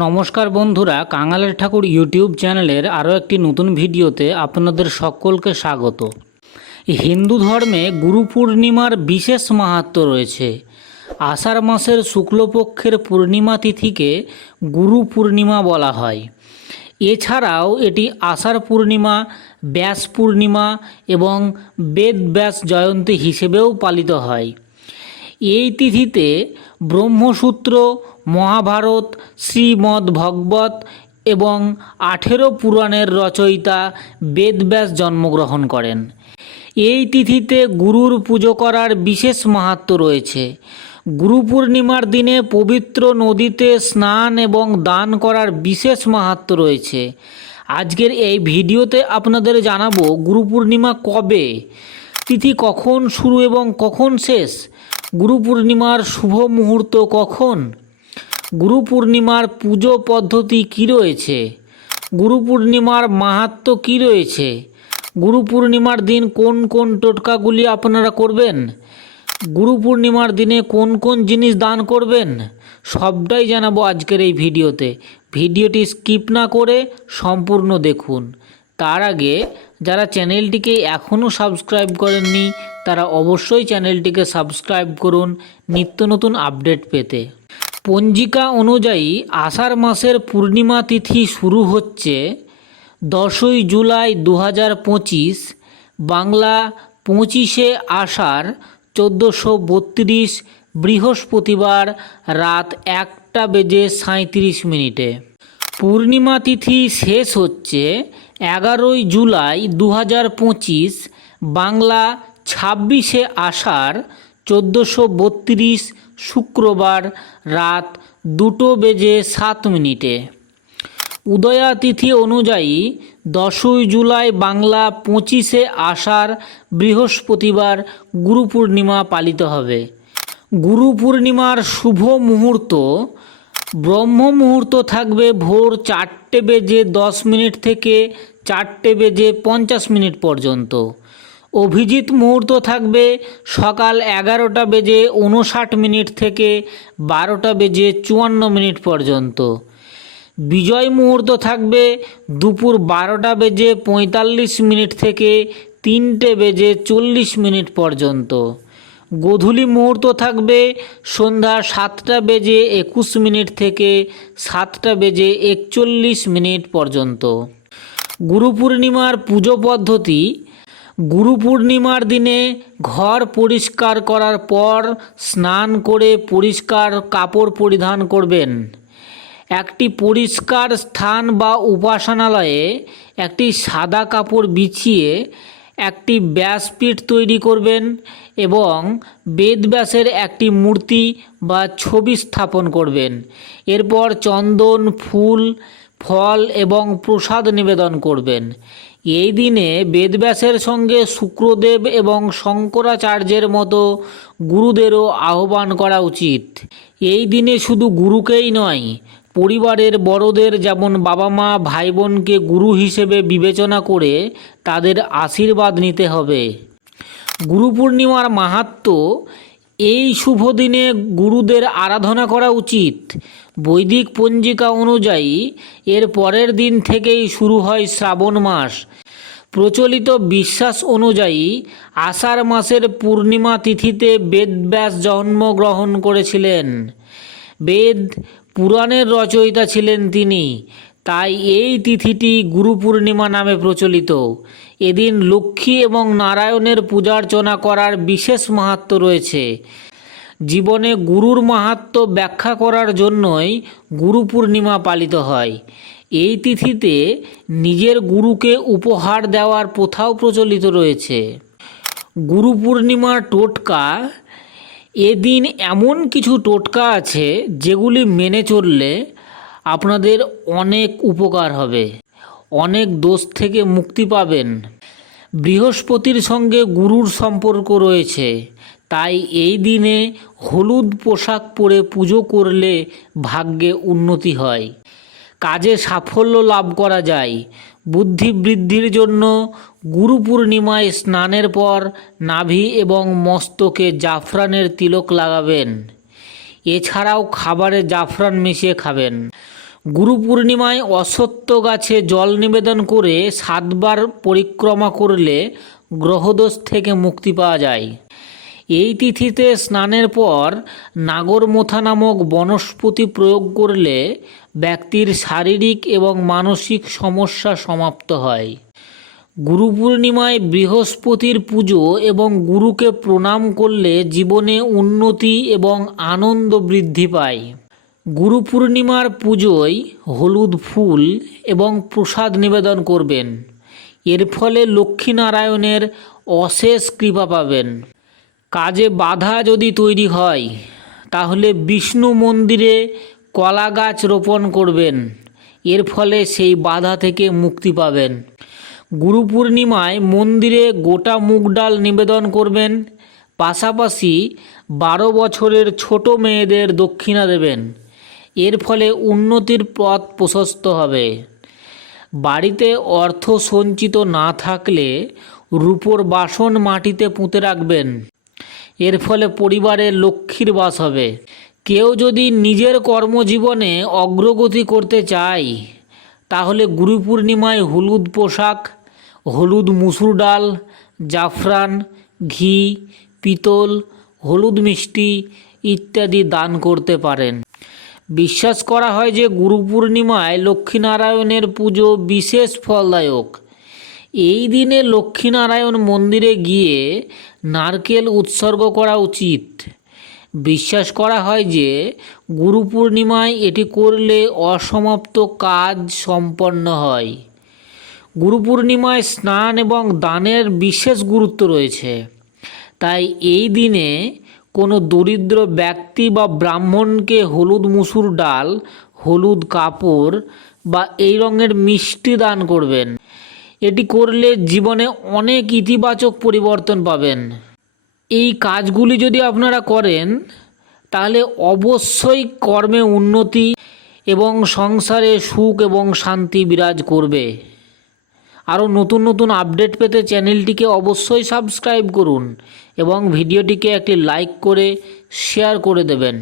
নমস্কার বন্ধুরা, কাঙালের ঠাকুর ইউটিউব চ্যানেলের আরও একটি নতুন ভিডিওতে আপনাদের সকলকে স্বাগত। হিন্দু ধর্মে গুরু পূর্ণিমার বিশেষ মাহাত্ম্য রয়েছে। আষাঢ় মাসের শুক্লপক্ষের পূর্ণিমা তিথিকে গুরু পূর্ণিমা বলা হয়। এছাড়াও এটি আষাঢ় পূর্ণিমা, ব্যাস পূর্ণিমা এবং বেদ ব্যাস জয়ন্তী হিসেবেও পালিত হয়। এই তিথিতে ব্রহ্মসূত্র, মহাভারত শ্রীমদ্ ভগবত এবং আঠেরো পুরাণের রচয়িতা বেদব্যাস জন্মগ্রহণ করেন। এই তিথিতে গুরুর পুজো করার বিশেষ মাহাত্ম্য রয়েছে। গুরু পূর্ণিমার দিনে পবিত্র নদীতে স্নান এবং দান করার বিশেষ মাহাত্ম্য রয়েছে। আজকের এই ভিডিওতে আপনাদের জানাব গুরু পূর্ণিমা কবে, তিথি কখন শুরু এবং কখন শেষ গুরু পূর্ণিমার শুভ মুহূর্ত কখন? গুরু পূর্ণিমার পুজো পদ্ধতি কী রয়েছে? গুরু পূর্ণিমার মাহাত্ম্য কী রয়েছে? গুরু পূর্ণিমার দিন কোন কোন টোটকাগুলি আপনারা করবেন? গুরু পূর্ণিমার দিনে কোন কোন জিনিস দান করবেন? সবটাই জানাব আজকের এই ভিডিওতে। ভিডিওটি স্কিপ না করে সম্পূর্ণ দেখুন। তার আগে যারা চ্যানেলটিকে এখনও সাবস্ক্রাইব করেননি, তারা অবশ্যই চ্যানেলটিকে সাবস্ক্রাইব করুন নিত্য নতুন আপডেট পেতে। পঞ্জিকা অনুযায়ী আষাঢ় মাসের পূর্ণিমা তিথি শুরু হচ্ছে দশই জুলাই দু পঁচিশ, বাংলা পঁচিশে আষাঢ় চোদ্দোশো বত্রিশ, বৃহস্পতিবার রাত একটা বেজে সাঁত্রিশ মিনিটে। পূর্ণিমা তিথি শেষ হচ্ছে এগারোই জুলাই দু হাজার পঁচিশ বাংলা ছাব্বিশে আষাঢ় চোদ্দোশো বত্রিশ শুক্রবার রাত দুটো বেজে সাত মিনিটে। উদয়া তিথি অনুযায়ী দশই জুলাই বাংলা পঁচিশে আষাঢ় বৃহস্পতিবার গুরু পূর্ণিমা পালিত হবে। গুরু পূর্ণিমার শুভ মুহূর্ত ব্রহ্ম মুহূর্ত থাকবে ভোর চারটে বেজে দশ মিনিট থেকে চারটে বেজে পঞ্চাশ মিনিট পর্যন্ত। অভিজিৎ মুহূর্ত থাকবে সকাল এগারোটা বেজে উনষাট মিনিট থেকে বারোটা বেজে চুয়ান্ন মিনিট পর্যন্ত। বিজয় মুহূর্ত থাকবে দুপুর বারোটা বেজে পঁয়তাল্লিশ মিনিট থেকে তিনটে বেজে চল্লিশ মিনিট পর্যন্ত। গোধূলি মুহূর্ত থাকবে সন্ধ্যা সাতটা বেজে একুশ মিনিট থেকে সাতটা বেজে একচল্লিশ মিনিট পর্যন্ত। গুরু পূর্ণিমার পুজো পদ্ধতি, গুরু পূর্ণিমার দিনে ঘর পরিষ্কার করার পর স্নান করে পরিষ্কার কাপড় পরিধান করবেন। একটি পরিষ্কার স্থান বা উপাসনালয়ে একটি সাদা কাপড় বিছিয়ে একটি ব্যাসপীঠ তৈরি করবেন এবং বেদব্যাসের একটি মূর্তি বা ছবি স্থাপন করবেন। এরপর চন্দন, ফুল, ফল এবং প্রসাদ নিবেদন করবেন। এই দিনে বেদব্যাসের সঙ্গে শুক্রদেব এবং শঙ্করাচার্যের মতো গুরুদেরও আহ্বান করা উচিত। এই দিনে শুধু গুরুকেই নয় পরিবারের বড়দের যেমন বাবা মা ভাই বোনকে গুরু হিসেবে বিবেচনা করে তাদের আশীর্বাদ নিতে হবে। গুরু পূর্ণিমার মাহাত্ম্য এই শুভ দিনে গুরুদের আরাধনা করা উচিত। বৈদিক পঞ্জিকা অনুযায়ী এর পরের দিন থেকেই শুরু হয় শ্রাবণ মাস। প্রচলিত বিশ্বাস অনুযায়ী আষাঢ় মাসের পূর্ণিমা তিথিতে বেদব্যাস জন্মগ্রহণ করেছিলেন। বেদ পুরাণের রচয়িতা ছিলেন তিনি। তাই এই তিথিটি গুরু পূর্ণিমা নামে প্রচলিত। এদিন লক্ষ্মী এবং নারায়ণের পূজার্চনা করার বিশেষ মাহাত্ম্য রয়েছে। জীবনে গুরুর মাহাত্ম্য ব্যাখ্যা করার জন্যই গুরু পূর্ণিমা পালিত হয়। এই তিথিতে নিজের গুরুকে উপহার দেওয়ার প্রথাও প্রচলিত রয়েছে। গুরু পূর্ণিমার টোটকা এদিন এমন কিছু টোটকা আছে যেগুলি মেনে চললে আপনাদের অনেক উপকার হবে, অনেক দোষ থেকে মুক্তি পাবেন। বৃহস্পতির সঙ্গে গুরুর সম্পর্ক রয়েছে, তাই এই দিনে হলুদ পোশাক পরে পুজো করলে ভাগ্যে উন্নতি হয়। কাজে সাফল্য লাভ করা যায় বুদ্ধি বৃদ্ধির জন্য গুরু পূর্ণিমায় স্নানের পর নাভি এবং মস্তকে জাফরানের তিলক লাগাবেন। এছাড়াও খাবারে জাফরান মিশিয়ে খাবেন। গুরু পূর্ণিমায় অসত্য গাছে জল নিবেদন করে সাতবার পরিক্রমা করলে গ্রহদোষ থেকে মুক্তি পাওয়া যায়। এই তিথিতে স্নানের পর নাগরমোথা নামক বনস্পতি প্রয়োগ করলে ব্যক্তির শারীরিক এবং মানসিক সমস্যা সমাপ্ত হয়। গুরু পূর্ণিমায় বৃহস্পতির পুজো এবং গুরুকে প্রণাম করলে জীবনে উন্নতি এবং আনন্দ বৃদ্ধি পায়। গুরু পূর্ণিমার পুজোয় হলুদ ফুল এবং প্রসাদ নিবেদন করবেন। এর ফলে লক্ষ্মীনারায়ণের অশেষ কৃপা পাবেন। কাজে বাধা যদি তৈরি হয়, তাহলে বিষ্ণু মন্দিরে কলা গাছ রোপণ করবেন। এর ফলে সেই বাধা থেকে মুক্তি পাবেন। গুরু পূর্ণিমায় মন্দিরে গোটা মুগ ডাল নিবেদন করবেন, পাশাপাশি বারো বছরের ছোট মেয়েদের দক্ষিণা দেবেন। এর ফলে উন্নতির পথ প্রশস্ত হবে। বাড়িতে অর্থ সঞ্চিত না থাকলে রূপোর বাসন মাটিতে পুঁতে রাখবেন। এর ফলে পরিবারে লক্ষ্মীর বাস হবে। কেউ যদি নিজের কর্মজীবনে অগ্রগতি করতে চায়, তাহলে গুরু পূর্ণিমায় হলুদ পোশাক হলুদ মুসুর ডাল, জাফরান, ঘি, পিতল, হলুদ মিষ্টি ইত্যাদি দান করতে পারেন। বিশ্বাস করা হয় যে গুরু পূর্ণিমায় লক্ষ্মীনারায়ণের পুজো বিশেষ ফলদায়ক। এই দিনে লক্ষ্মীনারায়ণ মন্দিরে গিয়ে নারকেল উৎসর্গ করা উচিত। বিশ্বাস করা হয় যে গুরু পূর্ণিমায় এটি করলে অসমাপ্ত কাজ সম্পন্ন হয়। গুরু পূর্ণিমায় স্নান এবং দানের বিশেষ গুরুত্ব রয়েছে। তাই এই দিনে কোনো দরিদ্র ব্যক্তি বা ব্রাহ্মণকে হলুদ মুসুর ডাল, হলুদ কাপড় বা এই রঙের মিষ্টি দান করবেন। এটি করলে জীবনে অনেক ইতিবাচক পরিবর্তন পাবেন। এই কাজগুলি যদি আপনারা করেন, তাহলে অবশ্যই কর্মে উন্নতি এবং সংসারে সুখ এবং শান্তি বিরাজ করবে। আরও নতুন নতুন আপডেট পেতে চ্যানেলটিকে অবশ্যই সাবস্ক্রাইব করুন এবং ভিডিওটিকে একটি লাইক করে শেয়ার করে দেবেন।